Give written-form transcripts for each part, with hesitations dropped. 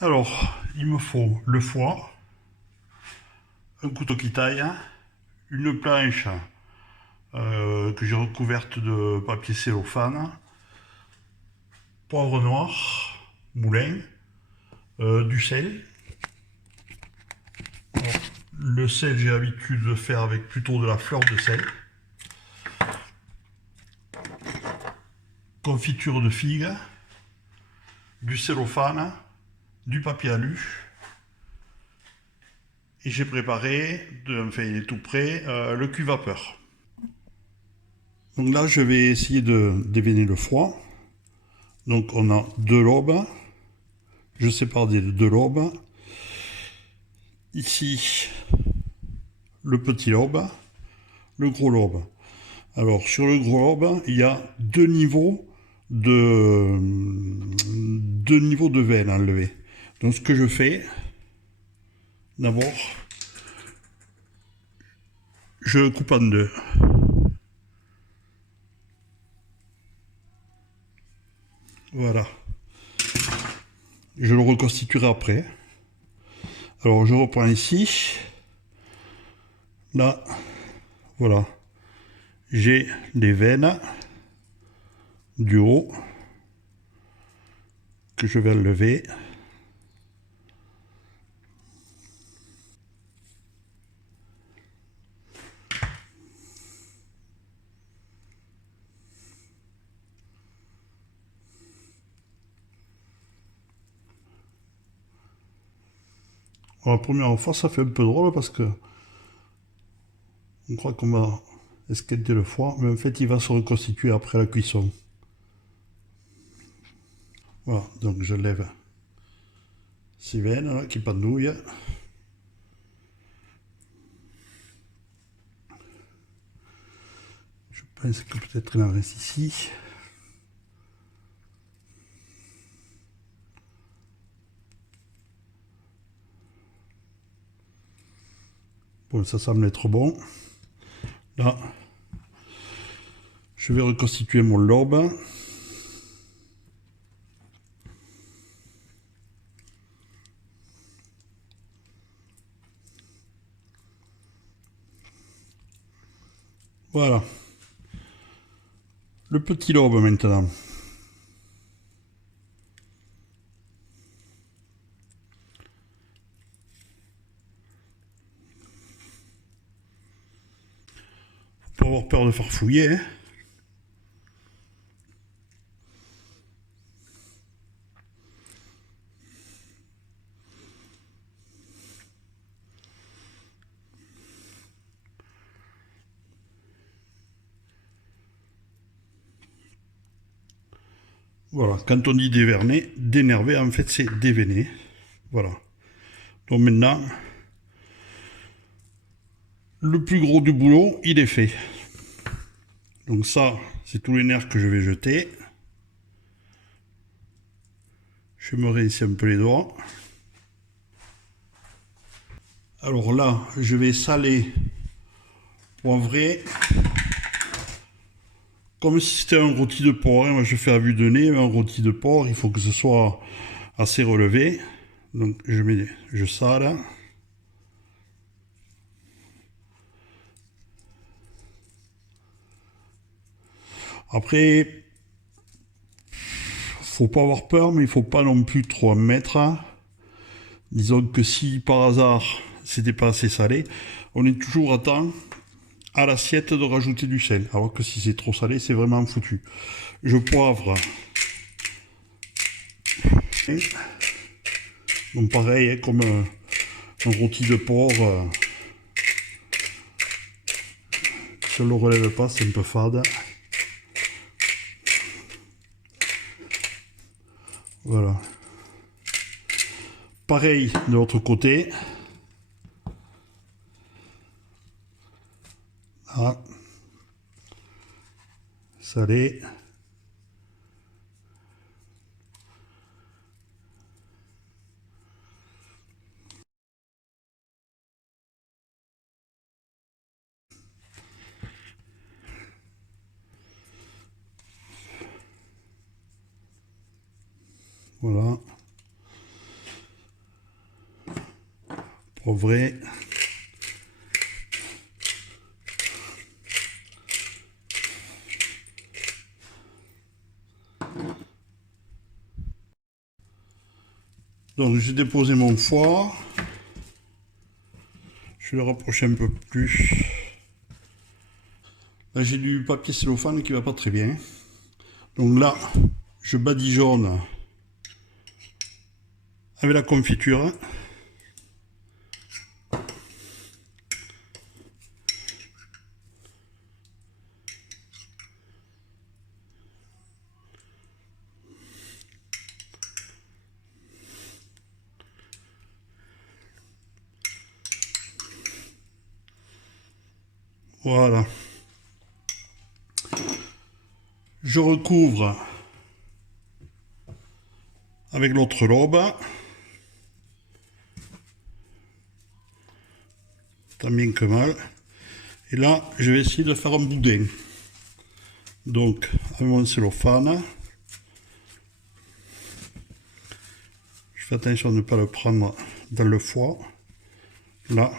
Alors, il me faut le foie, un couteau qui taille, une planche que j'ai recouverte de papier cellophane, poivre noir, moulin, du sel. Alors, le sel, j'ai l'habitude de faire avec plutôt de la fleur de sel. Confiture de figues, du cellophane, du papier alu. Et j'ai préparé, enfin il est tout prêt, le cuve-vapeur. Donc là, je vais essayer de déveiner le foie. Donc on a deux lobes. Je sépare des deux lobes. Ici, le petit lobe, le gros lobe. Alors sur le gros lobe, il y a deux niveaux de veine à enlever. Donc ce que je fais, d'abord, je coupe en deux. Voilà. Je le reconstituerai après. Alors je reprends ici. Là, voilà. J'ai les veines du haut que je vais enlever. Alors, la première fois, ça fait un peu drôle parce que on croit qu'on va esquinter le foie, mais en fait, il va se reconstituer après la cuisson. Voilà, donc je lève ces veines là, qui pendouillent. Je pense que peut-être il en reste ici. Bon, ça semble être bon. Là, je vais reconstituer mon lobe. Voilà. Le petit lobe maintenant. Faut pas avoir peur de farfouiller, hein. Voilà, quand on dit déverner, d'énerver, en fait, c'est déveiner. Voilà. Donc maintenant, le plus gros du boulot, il est fait. Donc ça, c'est tous les nerfs que je vais jeter. Je me rince un peu les doigts. Alors là, je vais saler, poivrer, comme si c'était un rôti de porc. Moi, je fais à vue de nez, mais un rôti de porc, il faut que ce soit assez relevé. Donc je sale. Après, faut pas avoir peur, mais il faut pas non plus trop en mettre. Disons que si par hasard c'était pas assez salé, on est toujours à temps à l'assiette de rajouter du sel. Alors que si c'est trop salé, c'est vraiment foutu. Je poivre. Donc pareil, hein, comme un rôti de porc, si on ne le relève pas, c'est un peu fade. Voilà. Pareil de l'autre côté. Ah. Salé. Voilà. Poivré. Donc j'ai déposé mon foie. Je vais le rapprocher un peu plus. Là j'ai du papier cellophane qui va pas très bien. Donc là, je badigeonne avec la confiture. Voilà. Je recouvre avec l'autre lobe. Tant bien que mal. Et là, je vais essayer de faire un boudin. Donc, avec mon cellophane. Je fais attention de ne pas le prendre dans le foie. Là.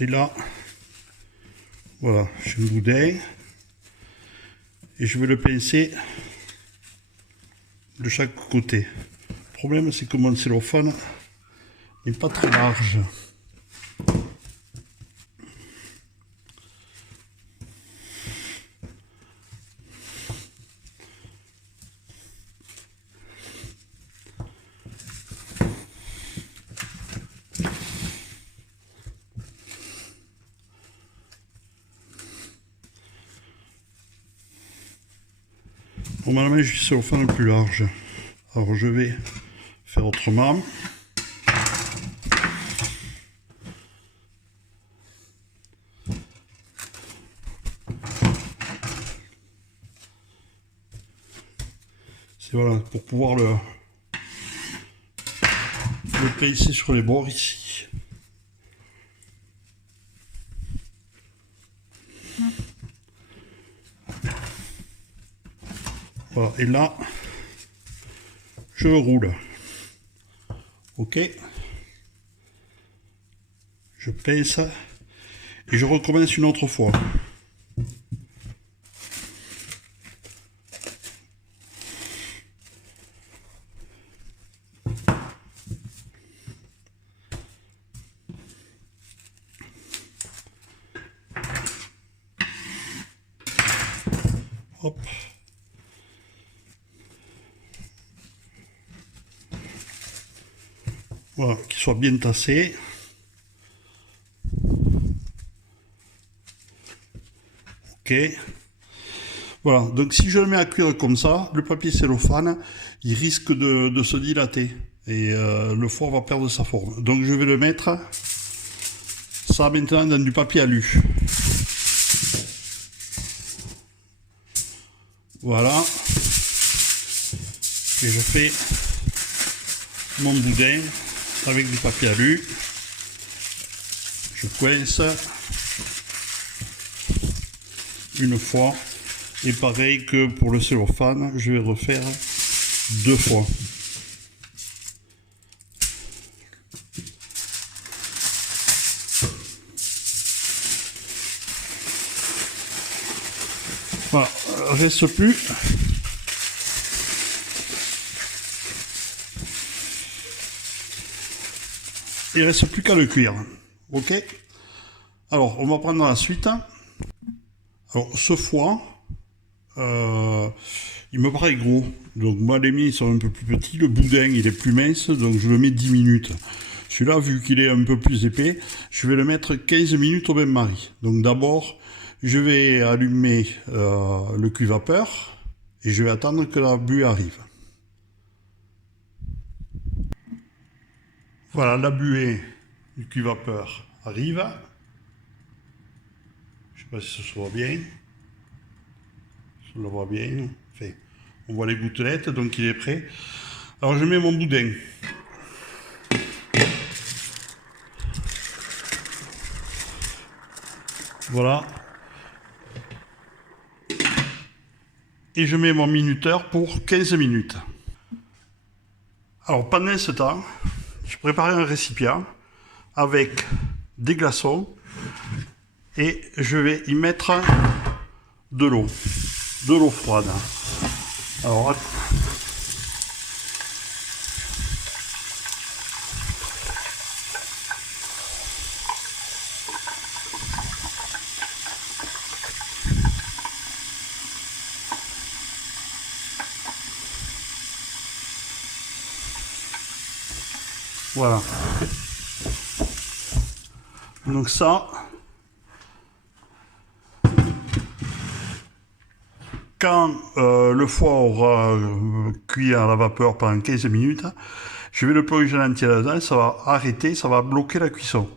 Et là. Voilà, j'ai un boudin. Et je vais le pincer de chaque côté. Le problème, c'est que mon cellophane n'est pas très large. Normalement, j'ai le cellophane plus large. Alors, je vais faire autrement. C'est voilà, pour pouvoir le pincer sur les bords ici. Voilà, et là, je roule. Ok. Je pince et je recommence une autre fois. Hop. Voilà, qu'il soit bien tassé. Ok. Voilà, donc si je le mets à cuire comme ça, le papier cellophane, il risque de se dilater. Et le foie va perdre sa forme. Donc je vais le mettre, ça maintenant, dans du papier alu. Voilà. Et je fais mon boudin avec du papier alu. Je coince une fois. Et pareil que pour le cellophane, je vais refaire 2 fois. Voilà, reste plus. Il reste plus qu'à le cuire. Ok. Alors, on va prendre la suite. Alors, ce foie, il me paraît gros. Donc, moi, les miens, ils sont un peu plus petits. Le boudin, il est plus mince. Donc, je le mets 10 minutes. Celui-là, vu qu'il est un peu plus épais, je vais le mettre 15 minutes au bain-marie. Donc, d'abord, je vais allumer le cuve-vapeur et je vais attendre que la buée arrive. Voilà, la buée du cuve-vapeur arrive. Je ne sais pas si ça se voit bien. Je le vois bien. Enfin, on voit les gouttelettes, donc il est prêt. Alors je mets mon boudin. Voilà. Et je mets mon minuteur pour 15 minutes. Alors pendant ce temps, je préparais un récipient avec des glaçons et je vais y mettre de l'eau froide. Alors, voilà. Donc ça, quand le foie aura cuit à la vapeur pendant 15 minutes, je vais le plonger entier là-dedans, ça va arrêter, ça va bloquer la cuisson.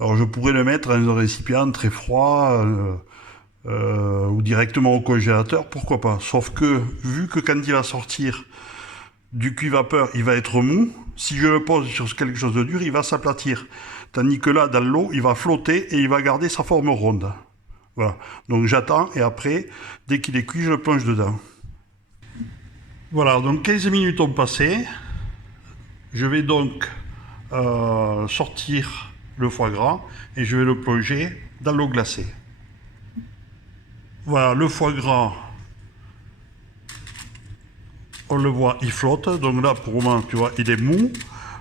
Alors je pourrais le mettre dans un récipient très froid ou directement au congélateur, pourquoi pas. Sauf que, vu que quand il va sortir du cuit-vapeur, il va être mou, si je le pose sur quelque chose de dur, il va s'aplatir. Tandis que là, dans l'eau, il va flotter et il va garder sa forme ronde. Voilà. Donc j'attends et après, dès qu'il est cuit, je le plonge dedans. Voilà, donc 15 minutes ont passé. Je vais donc sortir le foie gras et je vais le plonger dans l'eau glacée. Voilà, le foie gras, on le voit, il flotte. Donc là, pour le moment, tu vois, il est mou.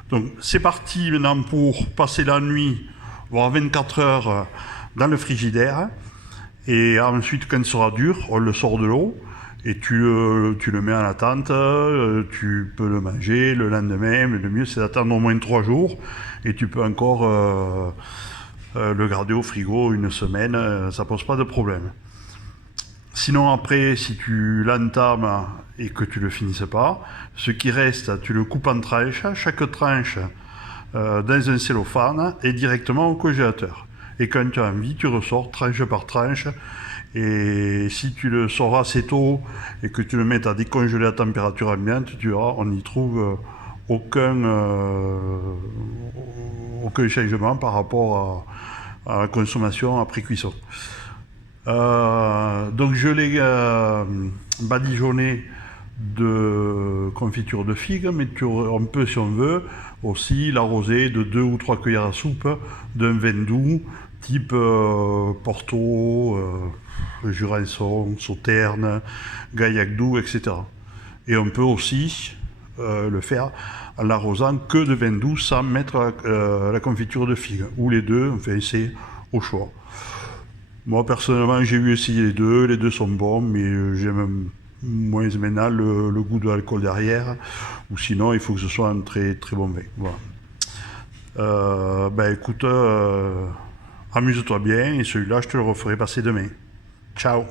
Donc c'est parti maintenant pour passer la nuit, voire 24 heures dans le frigidaire. Et ensuite, quand il sera dur, on le sort de l'eau et tu le mets en attente. Tu peux le manger le lendemain, mais le mieux c'est d'attendre au moins 3 jours. Et tu peux encore le garder au frigo une semaine, ça pose pas de problème. Sinon après, si tu l'entames et que tu le finisses pas, ce qui reste, tu le coupes en tranches, chaque tranche dans un cellophane et directement au congélateur. Et quand tu as envie, tu ressors tranche par tranche. Et si tu le sors assez tôt et que tu le mets à décongeler à température ambiante, tu verras, on n'y trouve aucun changement par rapport à la consommation après cuisson. Donc je l'ai badigeonné de confiture de figue, mais on peut, si on veut, aussi l'arroser de 2 ou 3 cuillères à soupe d'un vin doux, type Porto, Jurançon, Sauterne, Gaillac doux, etc. Et on peut aussi le faire en l'arrosant que de vin doux sans mettre la confiture de figue, ou les deux, enfin c'est au choix. Moi personnellement j'ai eu essayé les deux sont bons, mais j'aime moins maintenant le goût de l'alcool derrière, ou sinon il faut que ce soit un très très bon vin. Voilà. Ben écoute, amuse-toi bien, et celui-là je te le referai passer demain. Ciao!